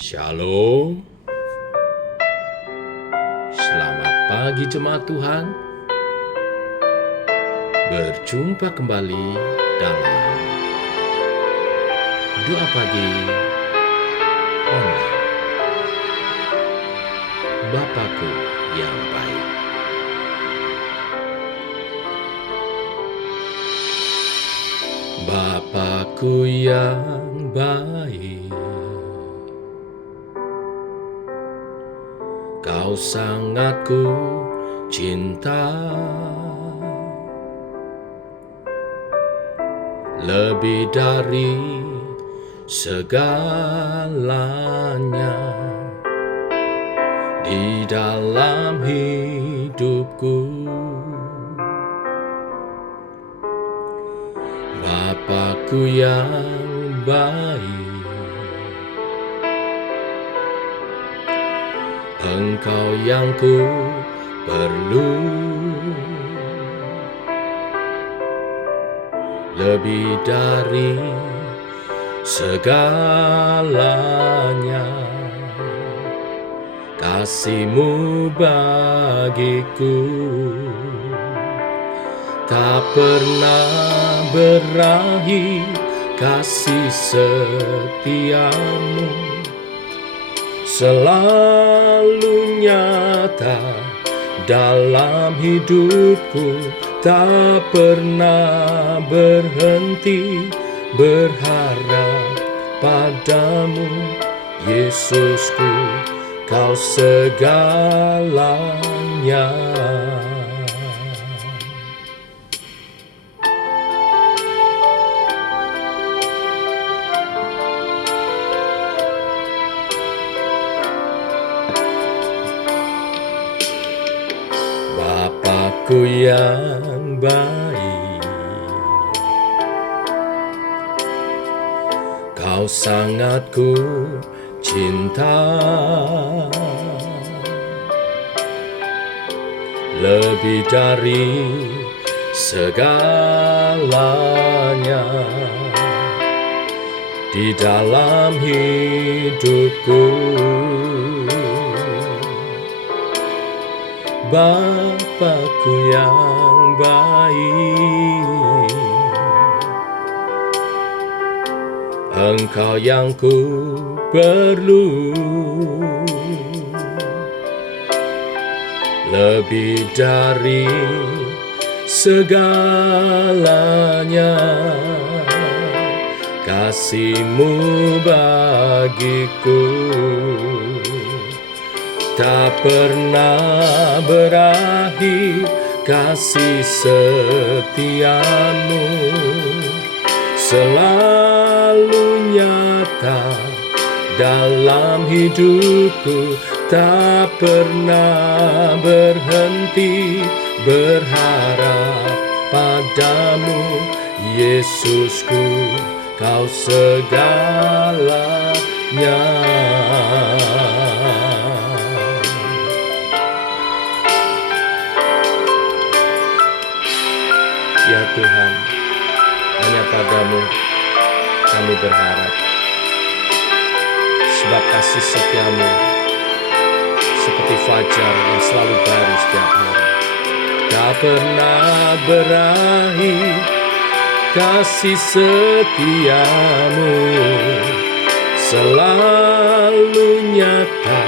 Shalom, selamat pagi jemaat Tuhan. Berjumpa kembali dalam doa pagi online. Bapakku yang baik. Bapakku yang baik, Kau sangat ku cinta, lebih dari segalanya di dalam hidupku. Bapakku yang baik, Engkau yang ku perlu, lebih dari segalanya. Kasih-Mu bagiku tak pernah berakhir, kasih setia-Mu selalu nyata dalam hidupku. Tak pernah berhenti berharap padamu, Yesusku, Kau segalanya. Bapakku yang baik, Kau sangat ku cinta, lebih dari segalanya di dalam hidupku. Bapakku yang baik, Engkau yang ku perlu, lebih dari segalanya. Kasih-Mu bagiku tak pernah berakhir, kasih setia-Mu selalu nyata dalam hidupku. Tak pernah berhenti berharap padamu, Yesusku, Kau segalanya. Ya Tuhan, hanya padamu kami berharap, sebab kasih setia-Mu seperti fajar yang selalu baru setiap hari. Tak pernah berakhir, kasih setia-Mu selalu nyata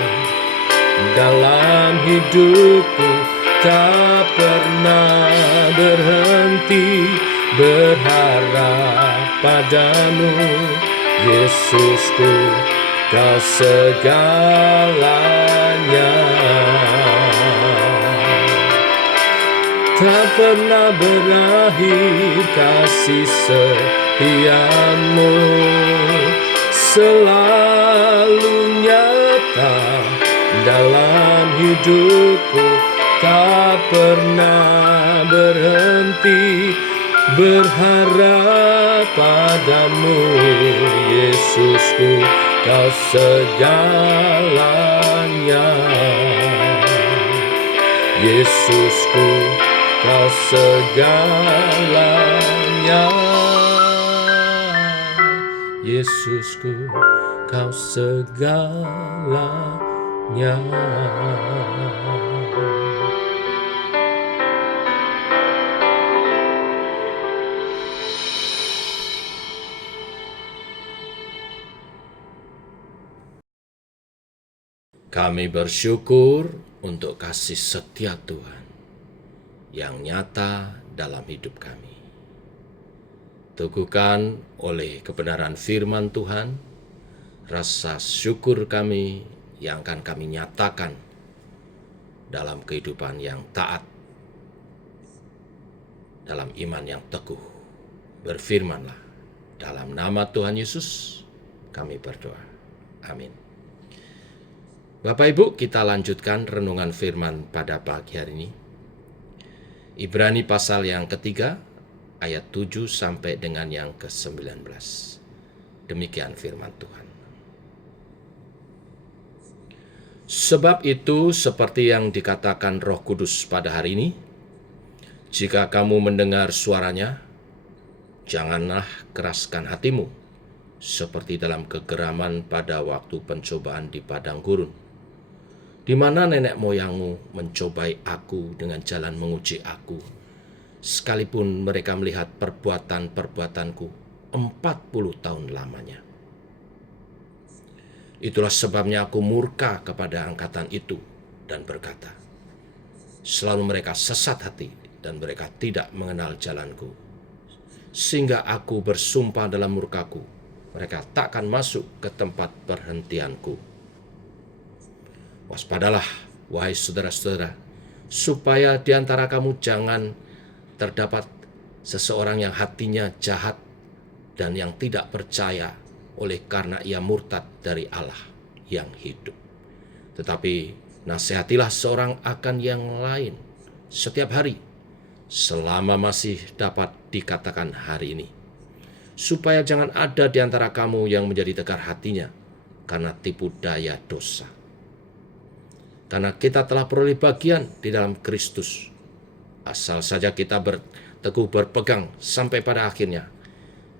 dalam hidupku. Tak pernah berhenti berharap padamu, Yesusku, Kau segalanya. Tak pernah berakhir, kasih setia-Mu selalu nyata dalam hidupku. Tak pernah berhenti berharap padamu, Yesusku, Kau segalanya. Yesusku, Kau segalanya. Yesusku, Kau segalanya. Kami bersyukur untuk kasih setia Tuhan yang nyata dalam hidup kami. Teguhkan oleh kebenaran firman Tuhan, rasa syukur kami yang akan kami nyatakan dalam kehidupan yang taat, dalam iman yang teguh. Berfirmanlah, dalam nama Tuhan Yesus kami berdoa. Amin. Bapak Ibu, kita lanjutkan renungan firman pada pagi hari ini. Ibrani pasal yang ketiga, ayat 7 sampai dengan yang ke-19. Demikian firman Tuhan. Sebab itu, seperti yang dikatakan Roh Kudus pada hari ini, jika kamu mendengar suaranya, janganlah keraskan hatimu, seperti dalam kegeraman pada waktu pencobaan di padang gurun, di mana nenek moyangmu mencobai aku dengan jalan menguji aku, sekalipun mereka melihat perbuatan-perbuatanku 40 tahun lamanya. Itulah sebabnya aku murka kepada angkatan itu dan berkata, selalu mereka sesat hati dan mereka tidak mengenal jalanku. Sehingga aku bersumpah dalam murkaku, mereka takkan masuk ke tempat perhentianku. Waspadalah, wahai saudara-saudara, supaya di antara kamu jangan terdapat seseorang yang hatinya jahat dan yang tidak percaya oleh karena ia murtad dari Allah yang hidup. Tetapi nasihatilah seorang akan yang lain setiap hari, selama masih dapat dikatakan hari ini, supaya jangan ada di antara kamu yang menjadi tegar hatinya karena tipu daya dosa. Karena kita telah peroleh bagian di dalam Kristus, asal saja kita teguh berpegang sampai pada akhirnya,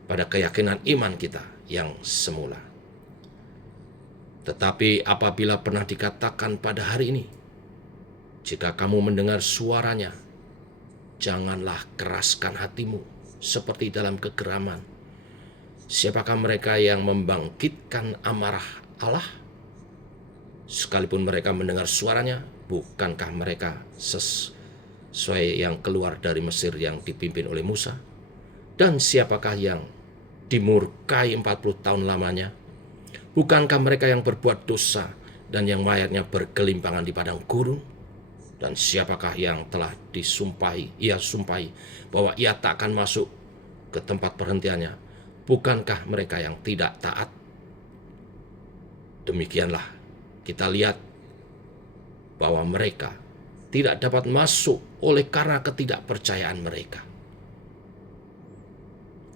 pada keyakinan iman kita yang semula. Tetapi apabila pernah dikatakan pada hari ini, jika kamu mendengar suaranya, janganlah keraskan hatimu seperti dalam kegeraman. Siapakah mereka yang membangkitkan amarah Allah? Sekalipun mereka mendengar suaranya, bukankah mereka sesuai yang keluar dari Mesir yang dipimpin oleh Musa? Dan siapakah yang dimurkai 40 tahun lamanya? Bukankah mereka yang berbuat dosa dan yang mayatnya bergelimpangan di padang gurun? Dan siapakah yang telah ia sumpahi bahwa ia tak akan masuk ke tempat perhentiannya? Bukankah mereka yang tidak taat? Demikianlah kita lihat bahwa mereka tidak dapat masuk oleh karena ketidakpercayaan mereka.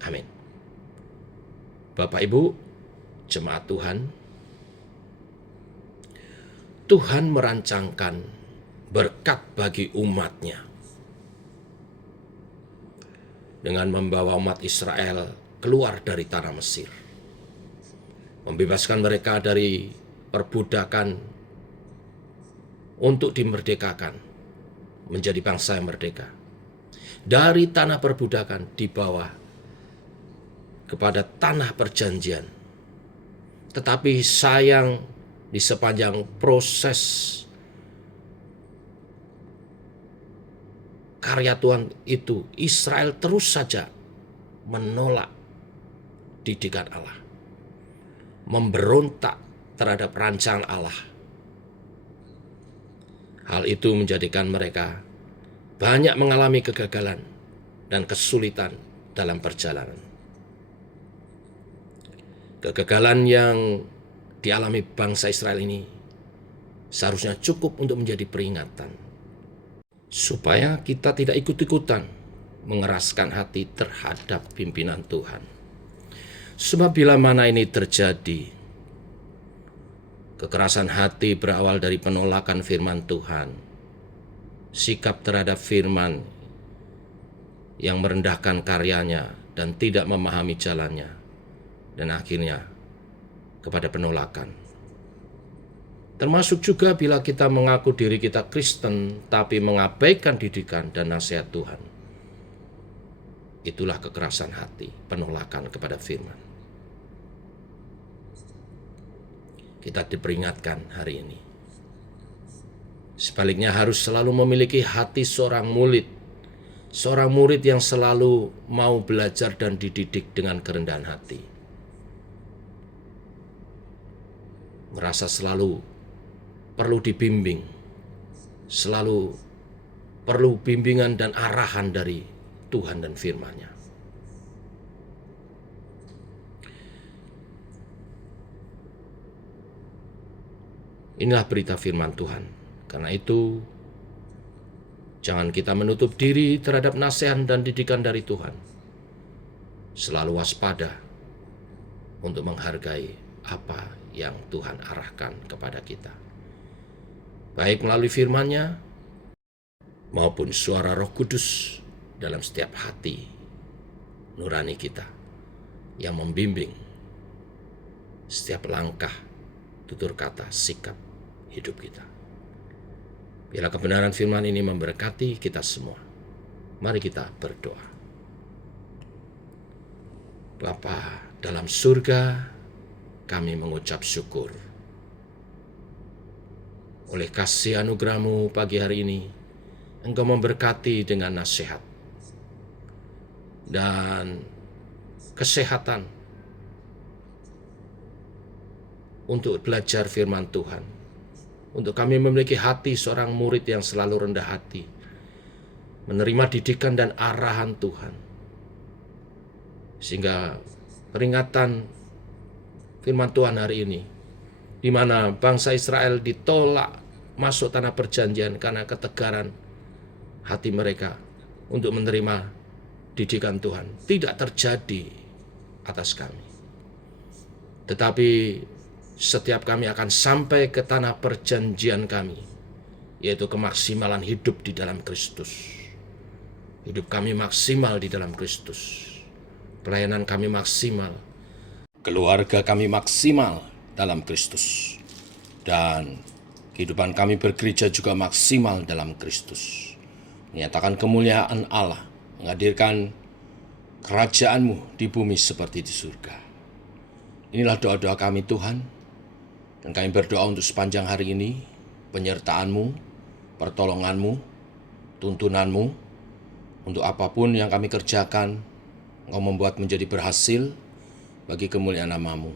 Amin. Bapak Ibu, jemaat Tuhan, Tuhan merancangkan berkat bagi umat-Nya dengan membawa umat Israel keluar dari tanah Mesir, membebaskan mereka dari perbudakan untuk dimerdekakan menjadi bangsa yang merdeka. Dari tanah perbudakan dibawa kepada tanah perjanjian. Tetapi sayang, di sepanjang proses karya Tuhan itu, Israel terus saja menolak didikan Allah, memberontak terhadap rancangan Allah. Hal itu menjadikan mereka banyak mengalami kegagalan dan kesulitan dalam perjalanan. Kegagalan yang dialami bangsa Israel ini seharusnya cukup untuk menjadi peringatan, supaya kita tidak ikut-ikutan mengeraskan hati terhadap pimpinan Tuhan. Sebab bila mana ini terjadi, kekerasan hati berawal dari penolakan firman Tuhan, sikap terhadap firman yang merendahkan karyanya dan tidak memahami jalannya, dan akhirnya kepada penolakan. Termasuk juga bila kita mengaku diri kita Kristen, tapi mengabaikan didikan dan nasihat Tuhan. Itulah kekerasan hati, penolakan kepada firman. Kita diperingatkan hari ini. Sebaliknya harus selalu memiliki hati seorang murid yang selalu mau belajar dan dididik dengan kerendahan hati. Merasa selalu perlu dibimbing, selalu perlu bimbingan dan arahan dari Tuhan dan firman-Nya. Inilah berita firman Tuhan. Karena itu, jangan kita menutup diri terhadap nasihat dan didikan dari Tuhan. Selalu waspada untuk menghargai apa yang Tuhan arahkan kepada kita. Baik melalui firman-Nya maupun suara Roh Kudus dalam setiap hati nurani kita yang membimbing setiap langkah, tutur kata, sikap hidup kita. Biarlah kebenaran firman ini memberkati kita semua. Mari kita berdoa. Bapa dalam surga, kami mengucap syukur oleh kasih anugerah-Mu pagi hari ini. Engkau memberkati dengan nasihat dan kesehatan untuk belajar firman Tuhan. Untuk kami memiliki hati seorang murid yang selalu rendah hati, menerima didikan dan arahan Tuhan. Sehingga peringatan firman Tuhan hari ini, di mana bangsa Israel ditolak masuk tanah perjanjian karena ketegaran hati mereka untuk menerima didikan Tuhan, tidak terjadi atas kami. Tetapi setiap kami akan sampai ke tanah perjanjian kami, yaitu kemaksimalan hidup di dalam Kristus. Hidup kami maksimal di dalam Kristus. Pelayanan kami maksimal. Keluarga kami maksimal dalam Kristus. Dan kehidupan kami bergereja juga maksimal dalam Kristus. Menyatakan kemuliaan Allah, menghadirkan kerajaan-Mu di bumi seperti di surga. Inilah doa-doa kami Tuhan. Dan kami berdoa untuk sepanjang hari ini, penyertaan-Mu, pertolongan-Mu, tuntunan-Mu, untuk apapun yang kami kerjakan, Engkau membuat menjadi berhasil bagi kemuliaan nama-Mu.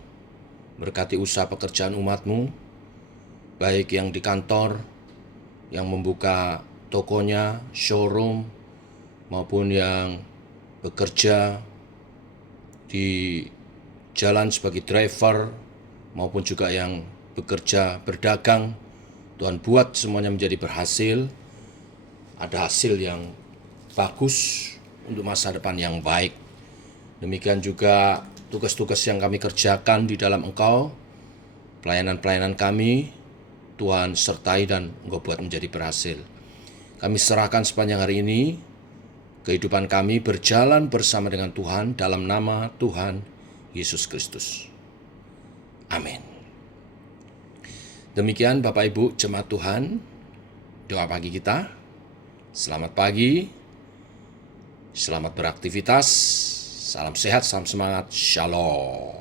Berkati usaha pekerjaan umat-Mu, baik yang di kantor, yang membuka tokonya, showroom, maupun yang bekerja di jalan sebagai driver, maupun juga yang bekerja berdagang. Tuhan buat semuanya menjadi berhasil, ada hasil yang bagus untuk masa depan yang baik. Demikian juga tugas-tugas yang kami kerjakan di dalam Engkau, pelayanan-pelayanan kami, Tuhan sertai dan Engkau buat menjadi berhasil. Kami serahkan sepanjang hari ini, kehidupan kami berjalan bersama dengan Tuhan dalam nama Tuhan Yesus Kristus. Amin. Demikian Bapak Ibu jemaat Tuhan, doa pagi kita. Selamat pagi, selamat beraktivitas, salam sehat, salam semangat, shalom.